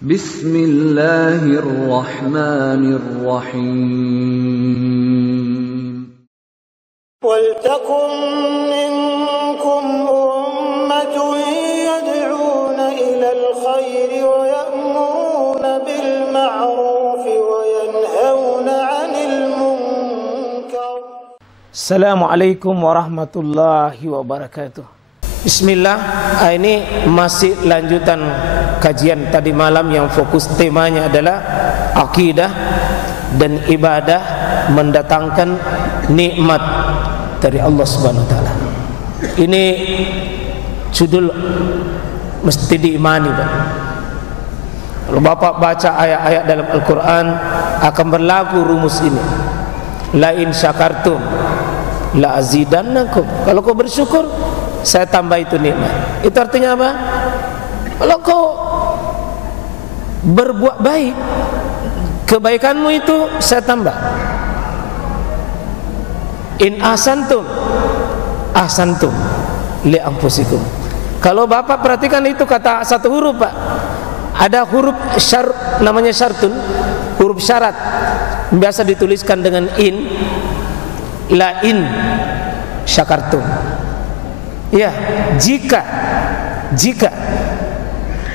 Bismillahirrahmanirrahim. Waltakum minkum ummatun yad'una ilal khairi wa ya'muruna bil ma'ruf wa yanhauna 'anil munkar. Assalamualaikum warahmatullahi wabarakatuh. Bismillah, ini masih lanjutan kajian tadi malam yang fokus temanya adalah akidah dan ibadah mendatangkan nikmat dari Allah Subhanahu wa taala. Ini judul mesti diimani, Pak. Kalau Bapak baca ayat-ayat dalam Al-Qur'an akan berlaku rumus ini. La in syakartum la azidannakum. Kalau kau bersyukur, saya tambah itu nikmat. Itu artinya apa? Kalau kau berbuat baik, kebaikanmu itu saya tambah. In ahsantum ahsantum li anfusikum. Kalau Bapak perhatikan itu kata satu huruf, Pak. Ada huruf namanya syartun, huruf syarat. Biasa dituliskan dengan in. La in syakartum. Ya, jika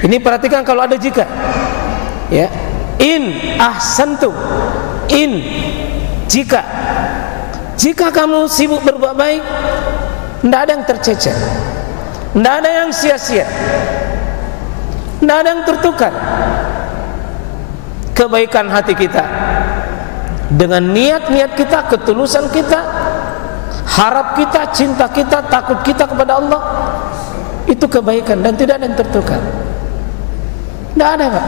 ini perhatikan kalau ada jika, ya, in ahsantum, in jika kamu sibuk berbuat baik, tidak ada yang tercecer, tidak ada yang sia-sia, tidak ada yang tertukar. Kebaikan hati kita dengan niat-niat kita, ketulusan kita, harap kita, cinta kita, takut kita kepada Allah, itu kebaikan dan tidak ada yang tertukar. Tidak ada, Pak.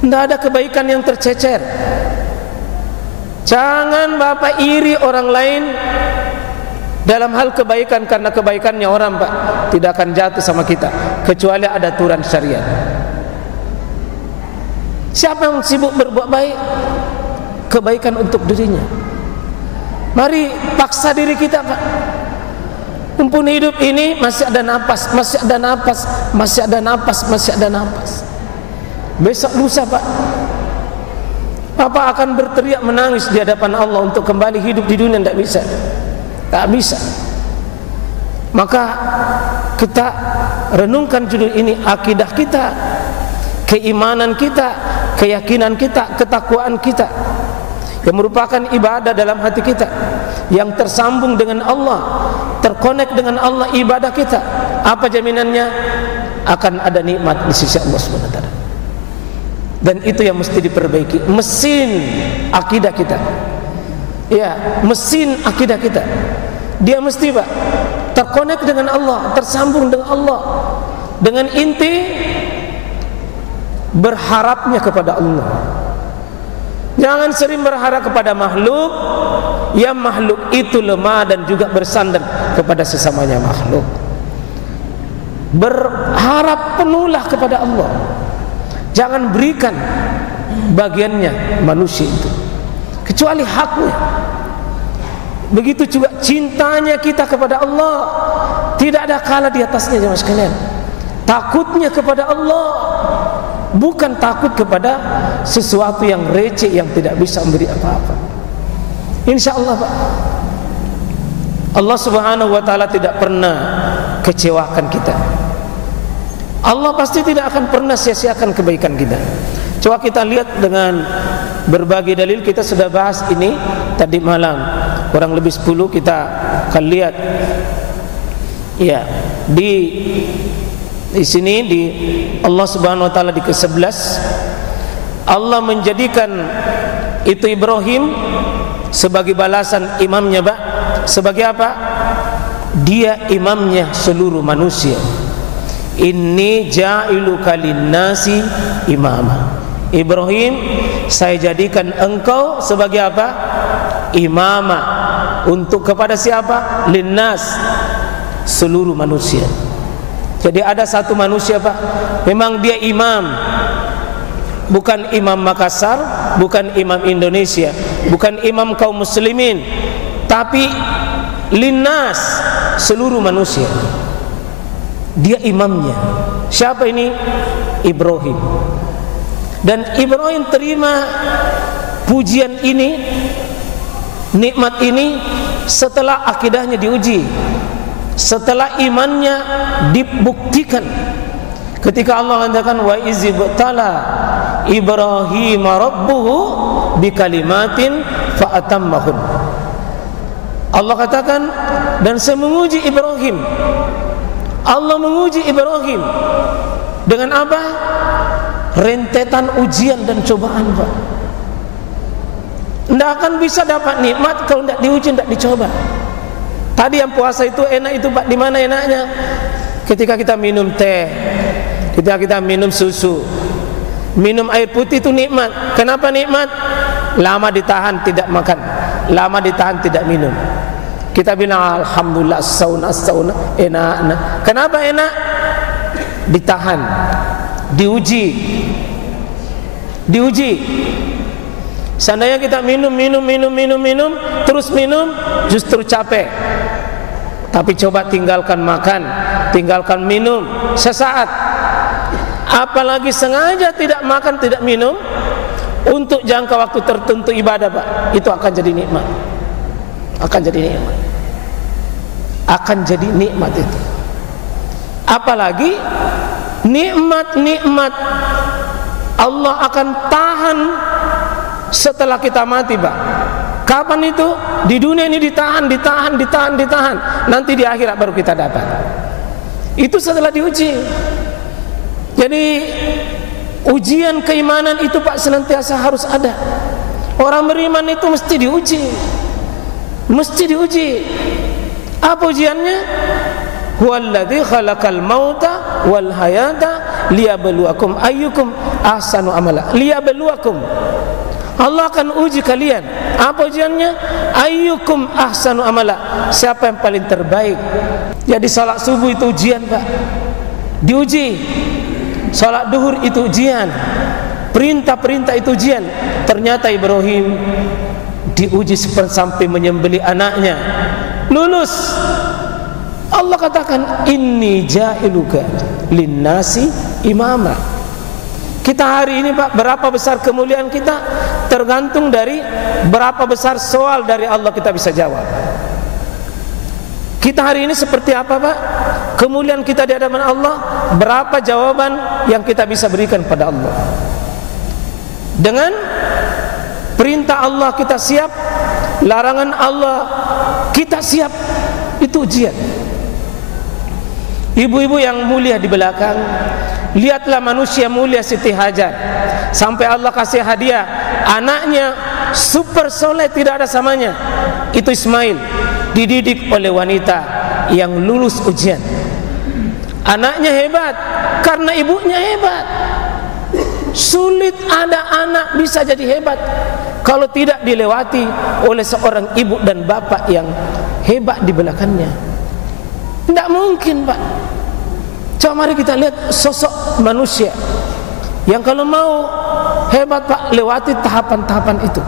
Tidak ada kebaikan yang tercecer. Jangan Bapak iri orang lain dalam hal kebaikan, karena kebaikannya orang, Pak, tidak akan jatuh sama kita kecuali ada aturan syariat. Siapa yang sibuk berbuat baik, kebaikan untuk dirinya. Mari paksa diri kita, Pak. Mumpung hidup ini masih ada napas, masih ada napas, masih ada napas, masih ada napas. Besok lusa, Pak, Bapak akan berteriak menangis di hadapan Allah untuk kembali hidup di dunia. Tidak bisa, tak bisa. Maka kita renungkan judul ini, akidah kita, keimanan kita, keyakinan kita, ketakwaan kita, yang merupakan ibadah dalam hati kita, yang tersambung dengan Allah, terkonek dengan Allah ibadah kita. Apa jaminannya? Akan ada nikmat di sisi Allah Subhanahu wa taala. Dan itu yang mesti diperbaiki, mesin akidah kita. Ya, mesin akidah kita. Dia mesti, Pak, terkonek dengan Allah, tersambung dengan Allah, dengan inti berharapnya kepada Allah. Jangan sering berharap kepada makhluk, yang makhluk itu lemah dan juga bersandar kepada sesamanya makhluk. Berharap penuhlah kepada Allah. Jangan berikan bagiannya manusia itu kecuali haknya. Begitu juga cintanya kita kepada Allah, tidak ada kalah di atasnya, jemaah sekalian. Takutnya kepada Allah, bukan takut kepada sesuatu yang receh yang tidak bisa memberi apa-apa. Insyaallah, Pak, Allah Subhanahu wa taala tidak pernah kecewakan kita. Allah pasti tidak akan pernah sia-siakan kebaikan kita. Coba kita lihat dengan berbagai dalil. Kita sudah bahas ini tadi malam, kurang lebih 10 kita akan lihat. Ya, di sini di Allah Subhanahu wa taala di ke-11, Allah menjadikan itu Ibrahim sebagai balasan imamnya, Pak. Sebagai apa? Dia imamnya seluruh manusia. Inni ja'iluka linnasi imama. Ibrahim, saya jadikan engkau sebagai apa? Imama. Untuk kepada siapa? Linnas, seluruh manusia. Jadi ada satu manusia, Pak, memang dia imam, bukan imam Makassar, bukan imam Indonesia, bukan imam kaum muslimin, tapi linnas, seluruh manusia. Dia imamnya. Siapa ini? Ibrahim. Dan Ibrahim terima pujian ini, nikmat ini setelah akidahnya diuji, setelah imannya dibuktikan. Ketika Allah mengatakan wa izibtala Ibrahim rabbuhu bikalimatin fa atammahun. Allah katakan, dan saya menguji Ibrahim. Allah menguji Ibrahim dengan apa? Rentetan ujian dan cobaan, Pak. Tidak akan bisa dapat nikmat kalau tidak diuji, tidak dicoba. Tadi yang puasa itu enak itu, Pak. Di mana enaknya? Ketika kita minum teh, ketika kita minum susu, minum air putih itu nikmat. Kenapa nikmat? Lama ditahan tidak makan, lama ditahan tidak minum. Kita bilang alhamdulillah, sauna enak. Kenapa enak? Ditahan, diuji. Seandainya kita minum, terus minum, justru capek. Tapi coba tinggalkan makan, tinggalkan minum sesaat. Apalagi sengaja tidak makan, tidak minum untuk jangka waktu tertentu ibadah, Pak, itu akan jadi nikmat. Akan jadi nikmat. Akan jadi nikmat itu. Apalagi nikmat-nikmat Allah akan tahan setelah kita mati, Pak. Kapan itu? Di dunia ini ditahan. Nanti di akhirat baru kita dapat. Itu setelah diuji. Jadi ujian keimanan itu, Pak, senantiasa harus ada. Orang beriman itu mesti diuji. Mesti diuji. Apa ujiannya? Huwallazi khalaqal mauta wal hayata liyabluwakum ayyukum ahsanu amala. Liyabluwakum. Allah akan uji kalian. Apa ujiannya? Ayyukum ahsanu amala. Siapa yang paling terbaik? Jadi salat subuh itu ujian, Pak. Diuji. Salat duhur itu ujian. Perintah-perintah itu ujian. Ternyata Ibrahim diuji sampai menyembelih anaknya. Lulus. Allah katakan, inni ja'iluka linnasi imama. Kita hari ini, Pak, berapa besar kemuliaan kita tergantung dari berapa besar soal dari Allah kita bisa jawab. Kita hari ini seperti apa, Pak? Kemuliaan kita di hadapan Allah, berapa jawaban yang kita bisa berikan pada Allah. Dengan perintah Allah kita siap, larangan Allah kita siap. Itu ujian. Ibu-ibu yang mulia di belakang, lihatlah manusia mulia Siti Hajar. Sampai Allah kasih hadiah anaknya super soleh, tidak ada samanya. Itu Ismail, dididik oleh wanita yang lulus ujian. Anaknya hebat karena ibunya hebat. Sulit ada anak bisa jadi hebat kalau tidak dilewati oleh seorang ibu dan bapak yang hebat di belakangnya. Tidak mungkin, Pak. Coba mari kita lihat sosok manusia yang kalau mau hebat, Pak, lewati tahapan-tahapan itu.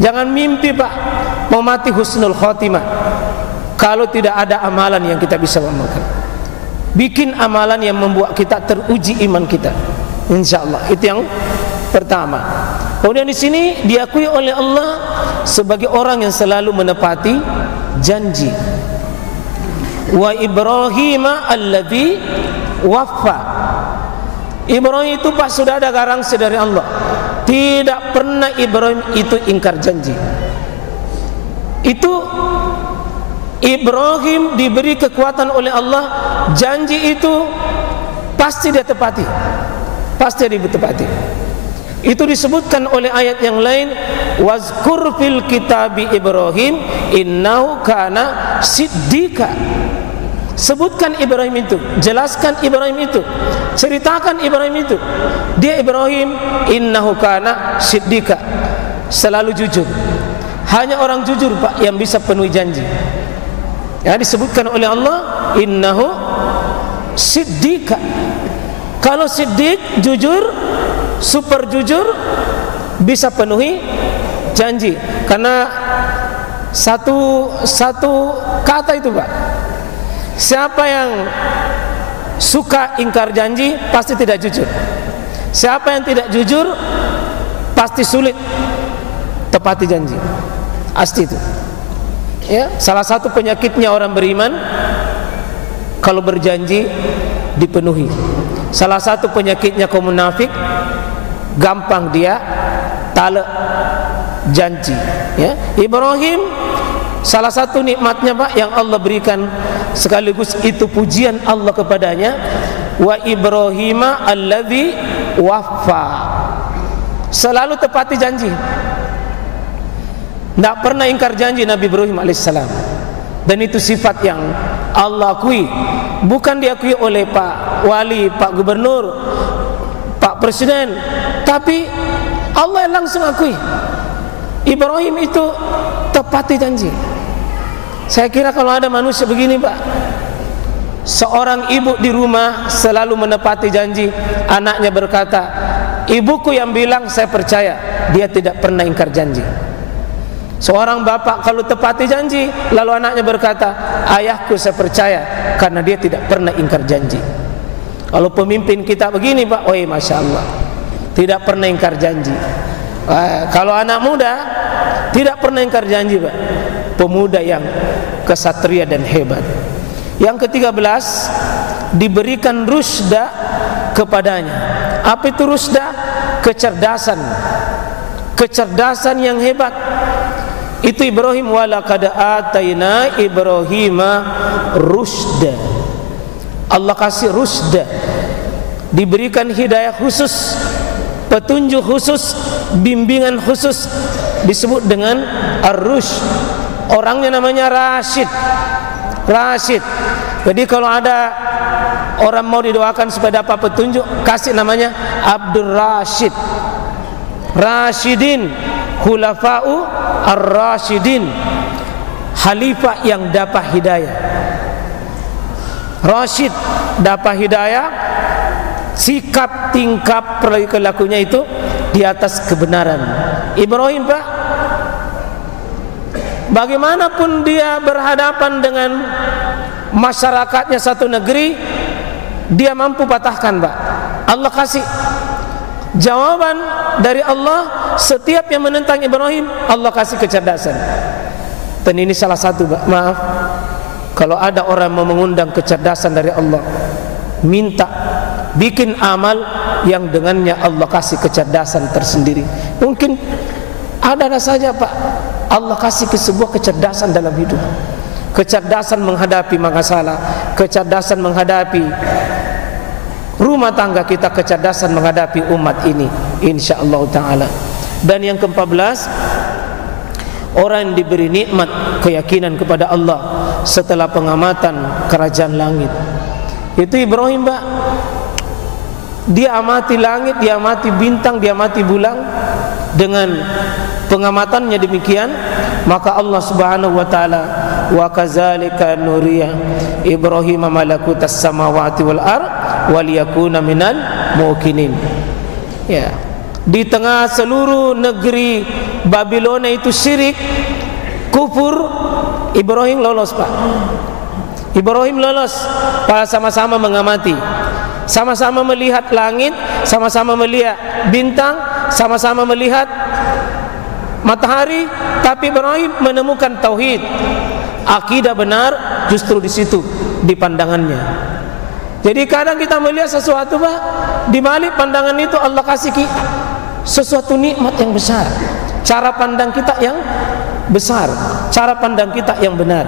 Jangan mimpi, Pak, mau mati husnul khotimah kalau tidak ada amalan yang kita bisa amalkan. Bikin amalan yang membuat kita teruji iman kita. InsyaAllah. Itu yang pertama. Kemudian di sini diakui oleh Allah sebagai orang yang selalu menepati janji. Wa Ibrahima alladzi waffa. Ibrahim itu, Pak, sudah ada garansi dari Allah. Tidak pernah Ibrahim itu ingkar janji. Itu Ibrahim diberi kekuatan oleh Allah. Janji itu pasti dia tepati. Pasti dia ditepati. Itu disebutkan oleh ayat yang lain, wazkur fil kitabi Ibrahim innahu kana siddiqa. Sebutkan Ibrahim itu, jelaskan Ibrahim itu, ceritakan Ibrahim itu. Dia Ibrahim innahu kana siddiqa, selalu jujur. Hanya orang jujur, Pak, yang bisa penuhi janji. Ya, disebutkan oleh Allah innahu siddiqa. Kalau siddiq, jujur, super jujur, bisa penuhi janji. Karena satu kata itu, Pak, siapa yang suka ingkar janji pasti tidak jujur. Siapa yang tidak jujur pasti sulit tepati janji. Pasti itu. Ya, salah satu penyakitnya orang beriman kalau berjanji dipenuhi. Salah satu penyakitnya kaum munafik, gampang dia talak janji. Ya, Ibrahim salah satu nikmatnya Pak yang Allah berikan, sekaligus itu pujian Allah kepadanya, wa Ibrahima alladzi waffa, selalu tepati janji, tidak pernah ingkar janji Nabi Ibrahim alaihissalam. Dan itu sifat yang Allah akui, bukan diakui oleh Pak Wali, Pak Gubernur, Pak Presiden, tapi Allah yang langsung akui. Ibrahim itu tepati janji. Saya kira kalau ada manusia begini Pak, seorang ibu di rumah selalu menepati janji, anaknya berkata, ibuku yang bilang saya percaya, dia tidak pernah ingkar janji. Seorang bapak kalau tepati janji, lalu anaknya berkata, ayahku saya percaya, karena dia tidak pernah ingkar janji. Kalau pemimpin kita begini Pak, Masya Allah, tidak pernah ingkar janji. Kalau anak muda tidak pernah ingkar janji Pak, pemuda yang kesatria dan hebat. Yang ke-13, diberikan rusda kepadanya. Apa itu rusda? Kecerdasan. Kecerdasan yang hebat. Itu Ibrahim, walaqad ataina Ibrahima rusda. Allah kasih rusda, diberikan hidayah khusus, petunjuk khusus, bimbingan khusus, disebut dengan ar-rusyd. Orangnya namanya Rasyid. Rasyid. Jadi kalau ada orang mau didoakan supaya dapat petunjuk, kasih namanya Abdul Rasyid. Rasyidin, khulafa'u ar-rasyidin, khalifah yang dapat hidayah. Rasyid dapat hidayah, sikap tingkap perilakunya itu di atas kebenaran. Ibrahim Pak, bagaimanapun dia berhadapan dengan masyarakatnya satu negeri, dia mampu patahkan Pak. Allah kasih jawaban dari Allah. Setiap yang menentang Ibrahim, Allah kasih kecerdasan. Dan ini salah satu Pak, maaf, kalau ada orang mau mengundang kecerdasan dari Allah, minta bikin amal yang dengannya Allah kasih kecerdasan tersendiri. Mungkin ada saja Pak, Allah kasih ke sebuah kecerdasan dalam hidup. Kecerdasan menghadapi masalah, kecerdasan menghadapi rumah tangga kita, kecerdasan menghadapi umat ini, insyaallah ta'ala. Dan yang ke-14, orang yang diberi nikmat keyakinan kepada Allah setelah pengamatan kerajaan langit. Itu Ibrahim Pak, dia amati langit, dia amati bintang, dia amati bulan. Dengan pengamatannya demikian, maka Allah Subhanahu wa taala, wa kadzalika nuriya Ibrahim malakutas samawati wal ard wal yakuna minal muqinin. Ya, di tengah seluruh negeri Babilonia itu syirik, kufur, Ibrahim lolos Pak. Ibrahim lolos, sama-sama mengamati, sama-sama melihat langit, sama-sama melihat bintang, sama-sama melihat matahari, tapi Ibrahim menemukan tauhid, akidah benar justru di situ, di pandangannya. Jadi kadang kita melihat sesuatu Pak, di balik pandangan itu Allah kasih sesuatu nikmat yang besar. Cara pandang kita yang besar, cara pandang kita yang benar.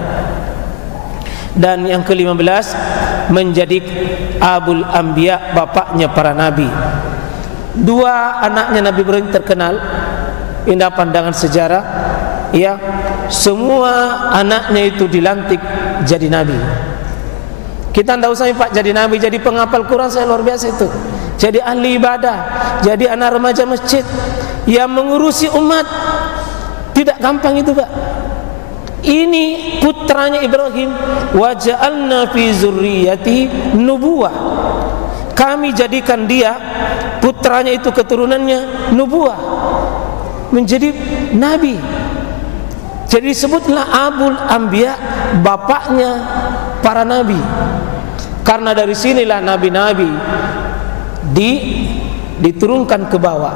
Dan yang ke-15, menjadi Abul Anbiya, bapaknya para nabi. Dua anaknya Nabi Ibrahim terkenal, indah pandangan sejarah. Ya, semua anaknya itu dilantik jadi nabi. Kita tidak usah Pak jadi nabi, jadi penghafal Quran saya luar biasa itu. Jadi ahli ibadah, jadi anak remaja masjid yang mengurusi umat. Tidak gampang itu Pak. Ini putranya Ibrahim, wa ja'alna fi zurriyyati nubuwah. Kami jadikan dia, putranya itu keturunannya nubuwah, menjadi nabi. Jadi sebutlah Abul Anbiya, bapaknya para nabi. Karena dari sinilah nabi-nabi diturunkan ke bawah.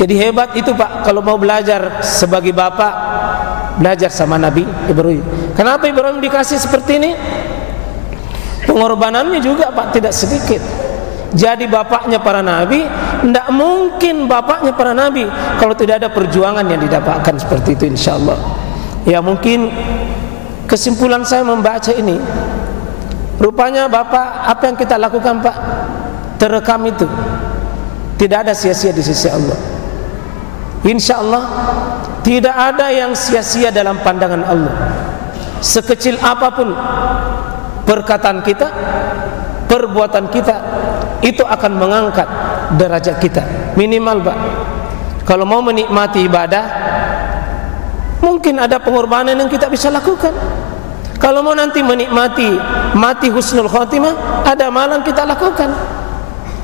Jadi hebat itu Pak, kalau mau belajar sebagai bapak, belajar sama Nabi Ibrahim. Kenapa Ibrahim dikasih seperti ini? Pengorbanannya juga Pak tidak sedikit. Jadi bapaknya para nabi, tidak mungkin bapaknya para nabi kalau tidak ada perjuangan yang didapatkan seperti itu, insya Allah. Ya, mungkin kesimpulan saya membaca ini, rupanya Bapak, apa yang kita lakukan Pak, terekam itu, tidak ada sia-sia di sisi Allah. Insya Allah tidak ada yang sia-sia dalam pandangan Allah. Sekecil apapun perkataan kita, perbuatan kita, itu akan mengangkat derajat kita. Minimal Pak, kalau mau menikmati ibadah, mungkin ada pengorbanan yang kita bisa lakukan. Kalau mau nanti menikmati mati husnul khotimah, ada amalan kita lakukan.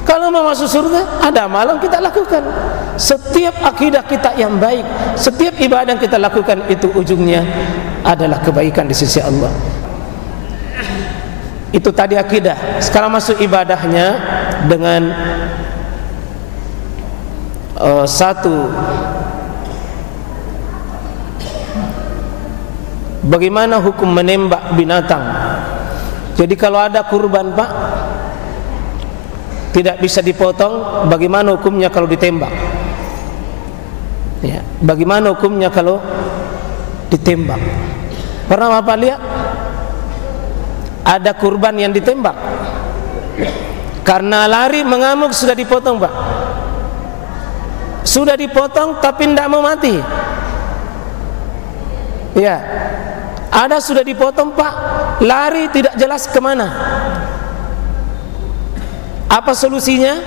Kalau mau masuk surga, ada amalan kita lakukan. Setiap akidah kita yang baik, setiap ibadah yang kita lakukan, itu ujungnya adalah kebaikan di sisi Allah. Itu tadi akidah. Sekarang masuk ibadahnya dengan satu, bagaimana hukum menembak binatang. Jadi kalau ada kurban Pak, tidak bisa dipotong, bagaimana hukumnya kalau ditembak? Ya, bagaimana hukumnya kalau ditembak? Pernah Bapak lihat ada kurban yang ditembak karena lari mengamuk, sudah dipotong Pak, sudah dipotong tapi tidak mau mati. Ya, ada sudah dipotong Pak, lari tidak jelas kemana. Apa solusinya?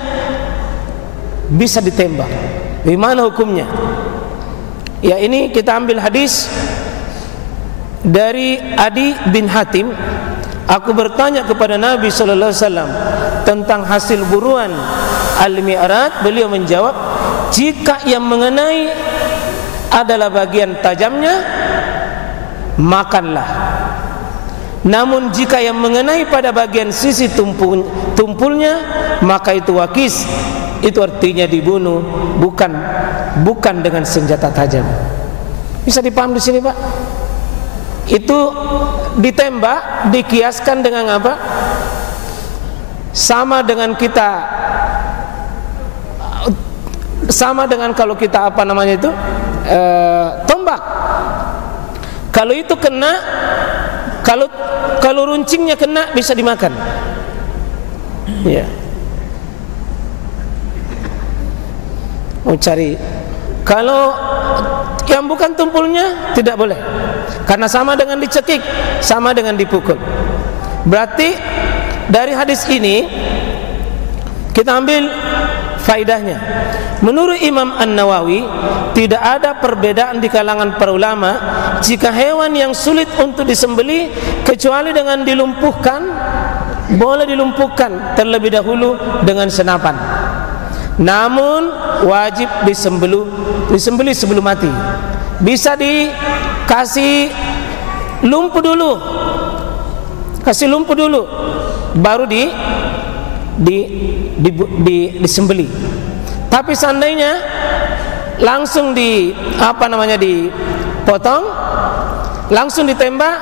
Bisa ditembak. Bagaimana hukumnya? Ya, ini kita ambil hadis dari Adi bin Hatim. Aku bertanya kepada Nabi sallallahu alaihi wasallam tentang hasil buruan Al-Mi'raj. Beliau menjawab, jika yang mengenai adalah bagian tajamnya, makanlah. Namun jika yang mengenai pada bagian sisi tumpulnya, maka itu wakis. Itu artinya dibunuh, bukan dengan senjata tajam. Bisa dipaham di sini Pak? Itu ditembak, dikiaskan dengan apa? Sama dengan kalau kita apa namanya itu, tombak. Kalau itu kena, kalau runcingnya kena, bisa dimakan. Ya. Mau cari, kalau yang bukan tumpulnya tidak boleh, karena sama dengan dicekik, sama dengan dipukul. Berarti dari hadis ini kita ambil faidahnya. Menurut Imam An-Nawawi, tidak ada perbedaan di kalangan para ulama jika hewan yang sulit untuk disembelih kecuali dengan dilumpuhkan, boleh dilumpuhkan terlebih dahulu dengan senapan. Namun wajib disembelih sebelum mati. Bisa dikasih lumpuh dulu, kasih lumpuh dulu, baru disembelih. Tapi seandainya langsung dipotong, langsung ditembak,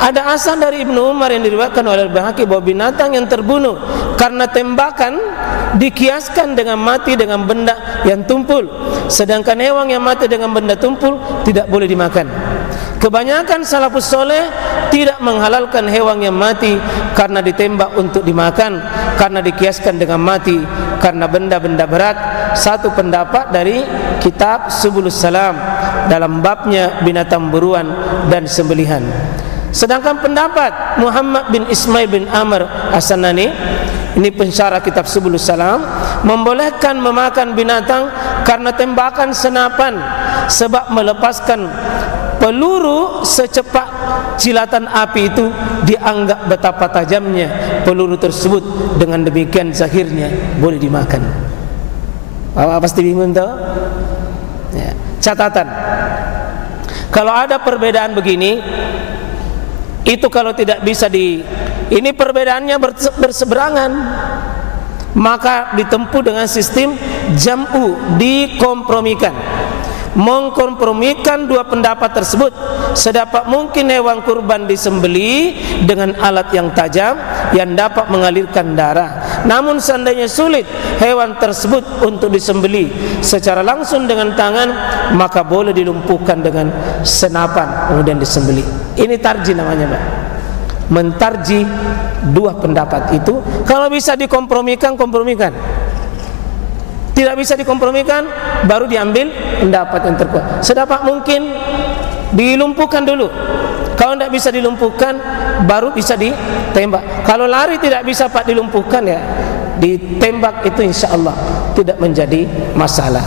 ada asal dari Ibnu Umar yang diriwayatkan oleh Al-Baihaqi bahwa binatang yang terbunuh karena tembakan dikiaskan dengan mati dengan benda yang tumpul, sedangkan hewan yang mati dengan benda tumpul tidak boleh dimakan. Kebanyakan salafus soleh tidak menghalalkan hewan yang mati karena ditembak untuk dimakan, karena dikiaskan dengan mati karena benda-benda berat. Satu pendapat dari kitab Subulus Salam dalam babnya binatang buruan dan sembelihan. Sedangkan pendapat Muhammad bin Ismail bin Amr As-Sanani, ini pensyarah kitab Subulus Salam, membolehkan memakan binatang karena tembakan senapan, sebab melepaskan peluru secepat cilatan api itu dianggap betapa tajamnya peluru tersebut. Dengan demikian zahirnya boleh dimakan. Pasti bingung tahu? Ya. Catatan, kalau ada perbedaan begini, itu kalau tidak bisa ini perbedaannya berseberangan, maka ditempuh dengan sistem jam'u, dikompromikan, mengkompromikan dua pendapat tersebut. Sedapat mungkin hewan kurban disembeli dengan alat yang tajam yang dapat mengalirkan darah. Namun seandainya sulit hewan tersebut untuk disembeli secara langsung dengan tangan, maka boleh dilumpuhkan dengan senapan kemudian disembeli. Ini tarjih namanya, Pak. Mentarjih dua pendapat itu. Kalau bisa dikompromikan, kompromikan. Tidak bisa dikompromikan, baru diambil pendapat yang terkuat. Sedapat mungkin dilumpuhkan dulu. Kalau tidak bisa dilumpuhkan, baru bisa ditembak. Kalau lari tidak bisa Pak dilumpuhkan, ya ditembak, itu insya Allah tidak menjadi masalah.